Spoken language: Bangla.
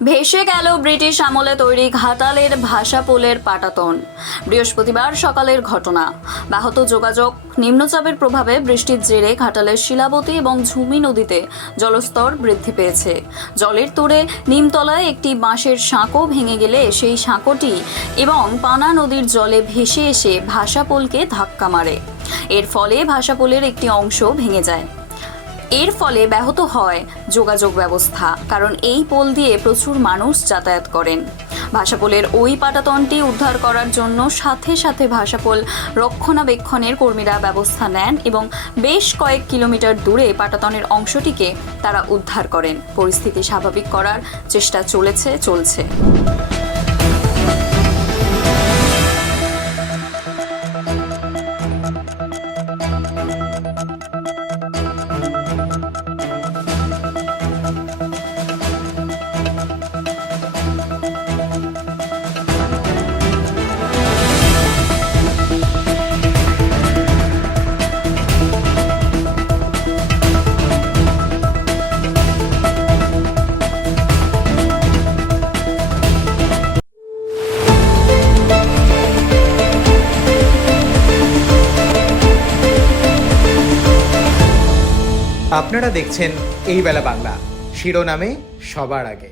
ভেসে গেল ব্রিটিশ আমলে তৈরি ঘাটালের ভাষাপোলের পাটাতন। বৃহস্পতিবার সকালের ঘটনা। ব্যাহত যোগাযোগ, নিম্নচাপের প্রভাবে বৃষ্টির জেরে ঘাটালের শিলাবতী এবং ঝুমি নদীতে জলস্তর বৃদ্ধি পেয়েছে। জলের তোড়ে নিমতলায় একটি বাঁশের সাঁকো ভেঙে গেলে সেই সাঁকোটি এবং পানা নদীর জলে ভেসে এসে ভাষাপোলকে ধাক্কা মারে। এর ফলে ভাষাপোলের একটি অংশ ভেঙে যায়। এর ফলে ব্যাহত হয় যোগাযোগ ব্যবস্থা, কারণ এই পোল দিয়ে প্রচুর মানুষ যাতায়াত করেন। ভাষাপোলের ওই পাটাতনটি উদ্ধার করার জন্য সাথে সাথে ভাষাপোল রক্ষণাবেক্ষণের কর্মীরা ব্যবস্থা নেন এবং বেশ কয়েক কিলোমিটার দূরে পাটাতনের অংশটিকে তারা উদ্ধার করেন। পরিস্থিতি স্বাভাবিক করার চেষ্টা চলছে। আপনারা দেখছেন এই বেলা বাংলা, শিরোনামে সবার আগে।